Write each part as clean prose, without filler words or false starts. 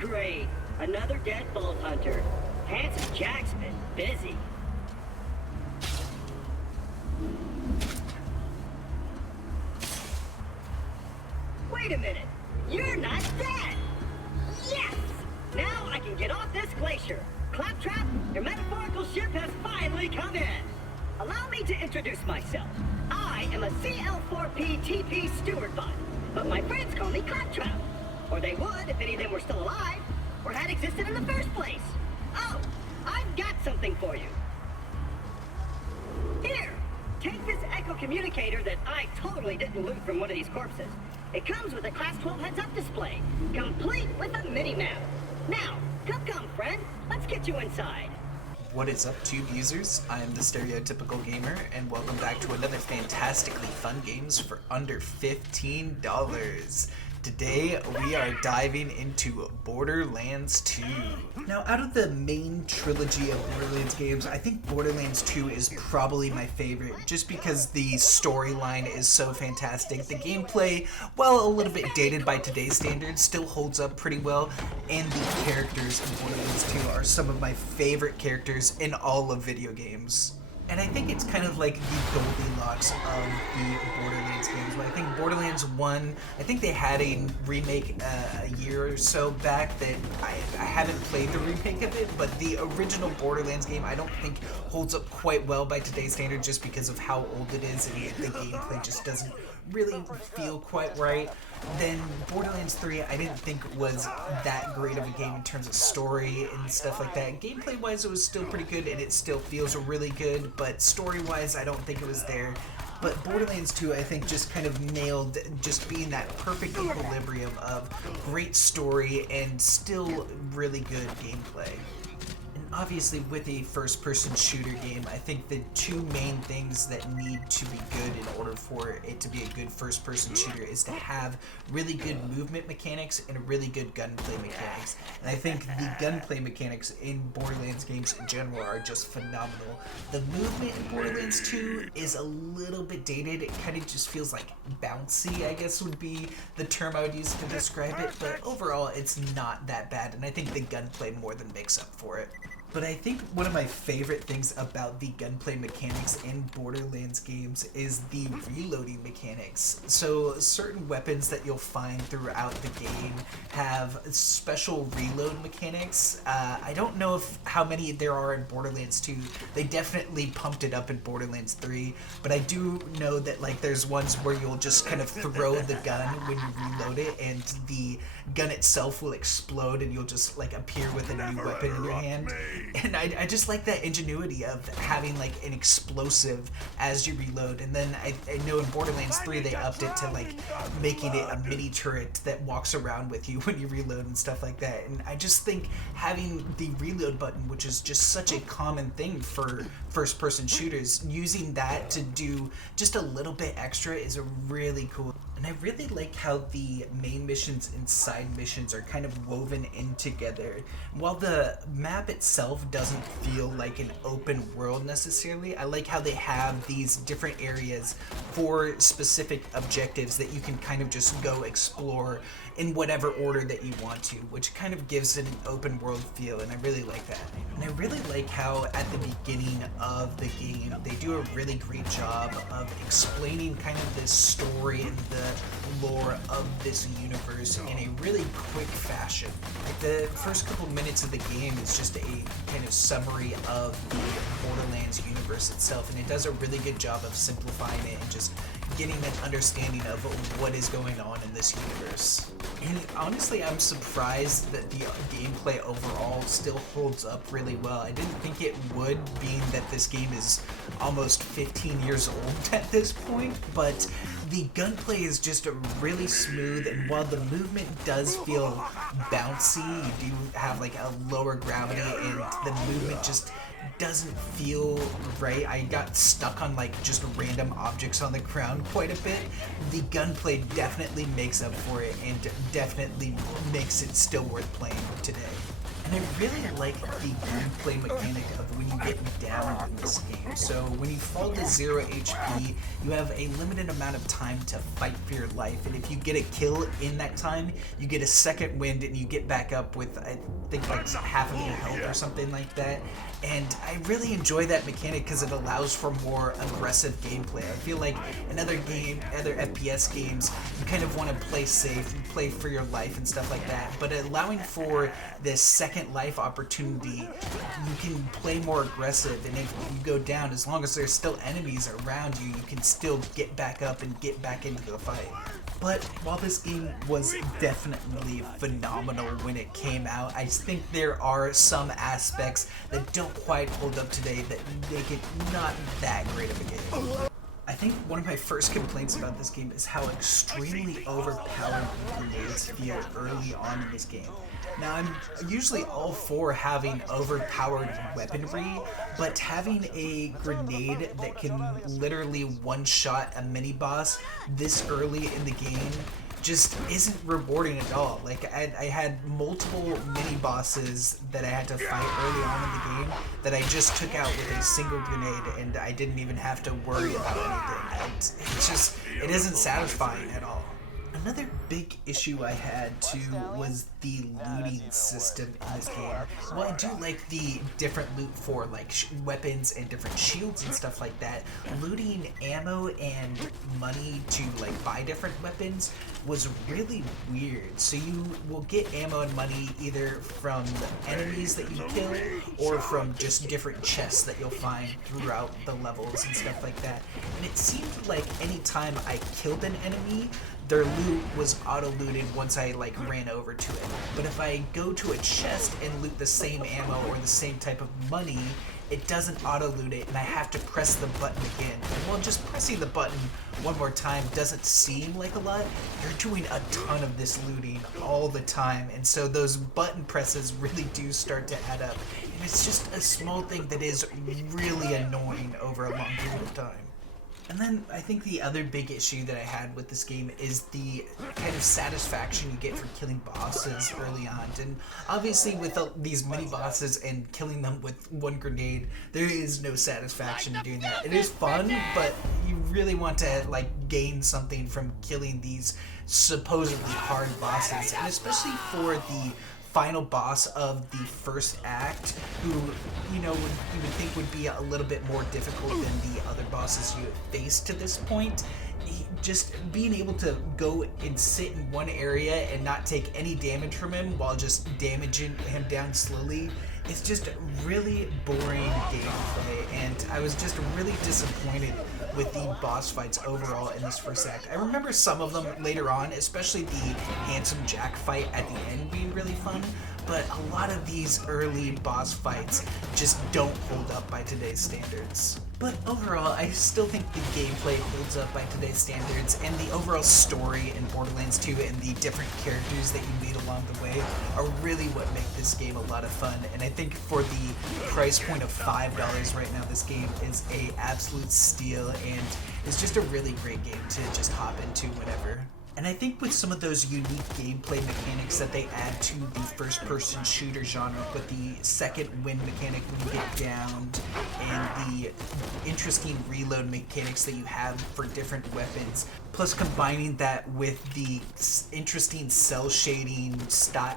Great. Another deadbolt hunter. Handsome Jack's been busy. Wait a minute. You're not dead! Yes! Now I can get off this glacier. Claptrap, your metaphorical ship has finally come in. Allow me to introduce myself. I am a CL4P TP steward bot, but my friends call me Claptrap. Or they would if any of them were still alive, or had existed in the first place. Oh, I've got something for you. Here, take this echo communicator that I totally didn't loot from one of these corpses. It comes with a Class 12 heads-up display, complete with a mini-map. Now, come, friend. Let's get you inside. What is up, Tube users? I am the Stereotypical Gamer, and welcome back to another fantastically fun games for under $15. Today, we are diving into Borderlands 2. Now, out of the main trilogy of Borderlands games, I think Borderlands 2 is probably my favorite, just because the storyline is so fantastic. The gameplay, while a little bit dated by today's standards, still holds up pretty well, and the characters in Borderlands 2 are some of my favorite characters in all of video games. And I think it's kind of like the Goldilocks of the Borderlands games. When I think Borderlands 1, I think they had a remake a year or so back that I haven't played the remake of it, but the original Borderlands game I don't think holds up quite well by today's standard just because of how old it is and the gameplay just doesn't really feel quite right. Then Borderlands 3 I didn't think was that great of a game in terms of story and stuff like that. Gameplay wise it was still pretty good and it still feels really good, but story wise I don't think it was there. But Borderlands 2 I think just kind of nailed just being that perfect equilibrium of great story and still really good gameplay. Obviously, with a first-person shooter game, I think the two main things that need to be good in order for it to be a good first-person shooter is to have really good movement mechanics and really good gunplay mechanics. And I think the gunplay mechanics in Borderlands games in general are just phenomenal. The movement in Borderlands 2 is a little bit dated. It kind of just feels like bouncy, I guess would be the term I would use to describe it. But overall, it's not that bad, and I think the gunplay more than makes up for it. But I think one of my favorite things about the gunplay mechanics in Borderlands games is the reloading mechanics. So certain weapons that you'll find throughout the game have special reload mechanics. I don't know how many there are in Borderlands 2. They definitely pumped it up in Borderlands 3, but I do know that like there's ones where you'll just kind of throw the gun when you reload it and the gun itself will explode and you'll just like appear with a new weapon in your hand. And I just like that ingenuity of having like an explosive as you reload. And then I know in Borderlands 3 they upped it to like making it a mini turret that walks around with you when you reload and stuff like that. And I just think having the reload button, which is just such a common thing for first person shooters, using that to do just a little bit extra is a really cool. And I really like how the main missions and side missions are kind of woven in together. While the map itself doesn't feel like an open world necessarily, I like how they have these different areas for specific objectives that you can kind of just go explore in whatever order that you want to, which kind of gives it an open world feel, and I really like that. And I really like how at the beginning of the game they do a really great job of explaining kind of this story and the lore of this universe in a really quick fashion. Like the first couple minutes of the game is just a kind of summary of the Borderlands universe itself, and it does a really good job of simplifying it and just getting an understanding of what is going on in this universe. And honestly, I'm surprised that the gameplay overall still holds up really well. I didn't think it would, being that this game is almost 15 years old at this point, but the gunplay is just really smooth, and while the movement does feel bouncy, you do have like a lower gravity and the movement just doesn't feel right. I got stuck on like just random objects on the ground quite a bit. The gunplay definitely makes up for it and definitely makes it still worth playing today. And I really like the gameplay mechanic of when you get down in this game. So when you fall to 0 HP, you have a limited amount of time to fight for your life. And if you get a kill in that time, you get a second wind and you get back up with, I think, like half of your health or something like that. And I really enjoy that mechanic because it allows for more aggressive gameplay. I feel like in other FPS games, you kind of want to play safe, you play for your life and stuff like that. But allowing for this second life opportunity, you can play more aggressive. And if you go down, as long as there's still enemies around you, you can still get back up and get back into the fight. But while this game was definitely phenomenal when it came out, I think there are some aspects that don't quite hold up today that make it not that great of a game. I think one of my first complaints about this game is how extremely overpowered grenades feel early on in this game. Now, I'm usually all for having overpowered weaponry, but having a grenade that can literally one-shot a mini-boss this early in the game just isn't rewarding at all. Like, I had multiple mini-bosses that I had to fight early on in the game that I just took out with a single grenade, and I didn't even have to worry about anything. And it isn't satisfying at all. Another big issue I had too was the looting system in this game. While I do like the different loot for like weapons and different shields and stuff like that, looting ammo and money to like buy different weapons was really weird. So you will get ammo and money either from the enemies that you kill or from just different chests that you'll find throughout the levels and stuff like that. And it seemed like anytime I killed an enemy, their loot was auto-looted once I like ran over to it. But if I go to a chest and loot the same ammo or the same type of money, it doesn't auto-loot it and I have to press the button again. And while just pressing the button one more time doesn't seem like a lot, you're doing a ton of this looting all the time. And so those button presses really do start to add up. And it's just a small thing that is really annoying over a long period of time. And then I think the other big issue that I had with this game is the kind of satisfaction you get from killing bosses early on. And obviously with these mini bosses and killing them with one grenade, there is no satisfaction in doing that. It is fun, but you really want to like gain something from killing these supposedly hard bosses. And especially for the final boss of the first act, who you would think would be a little bit more difficult than the other bosses you have faced to this point. Just being able to go and sit in one area and not take any damage from him while just damaging him down slowly, it's just really boring gameplay, and I was just really disappointed with the boss fights overall in this first act. I remember some of them later on, especially the Handsome Jack fight at the end being really fun, but a lot of these early boss fights just don't hold up by today's standards. But overall, I still think the gameplay holds up by today's standards, and the overall story in Borderlands 2 and the different characters that you meet along the way are really what make this game a lot of fun. And I think for the price point of $5 right now, this game is a absolute steal, and it's just a really great game to just hop into whenever. And I think with some of those unique gameplay mechanics that they add to the first-person shooter genre, with the second wind mechanic when you get downed, and the interesting reload mechanics that you have for different weapons, plus combining that with the interesting cell shading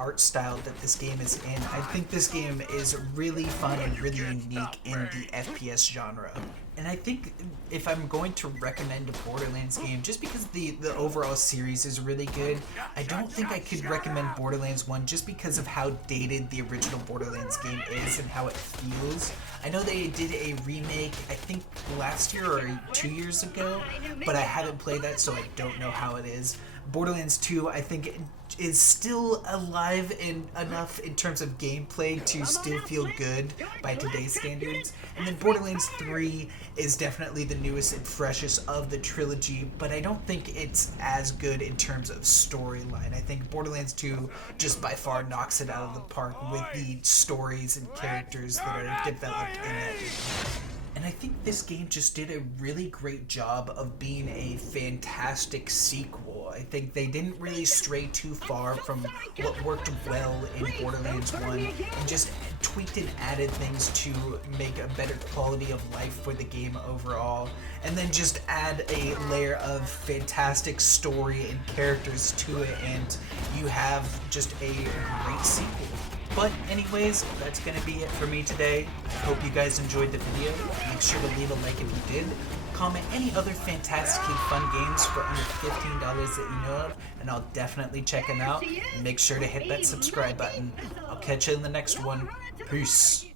art style that this game is in, I think this game is really fun and really unique in the FPS genre. And I think if I'm going to recommend a Borderlands game, just because the overall series is really good, I don't think I could recommend Borderlands 1 just because of how dated the original Borderlands game is and how it feels. I know they did a remake, I think last year or 2 years ago, but I haven't played that, so I don't know how it is. Borderlands 2, I think, is still alive enough in terms of gameplay to still feel good by today's standards. And then Borderlands 3 is definitely the newest and freshest of the trilogy, but I don't think it's as good in terms of storyline. I think Borderlands 2 just by far knocks it out of the park with the stories and characters that are developed in that game. And I think this game just did a really great job of being a fantastic sequel. I think they didn't really stray too far from what worked well in Borderlands 1 and just tweaked and added things to make a better quality of life for the game overall. And then just add a layer of fantastic story and characters to it, and you have just a great sequel. But anyways, that's going to be it for me today. I hope you guys enjoyed the video. Make sure to leave a like if you did. Comment any other fantastically fun games for under $15 that you know of, and I'll definitely check them out. And make sure to hit that subscribe button. I'll catch you in the next one. Peace.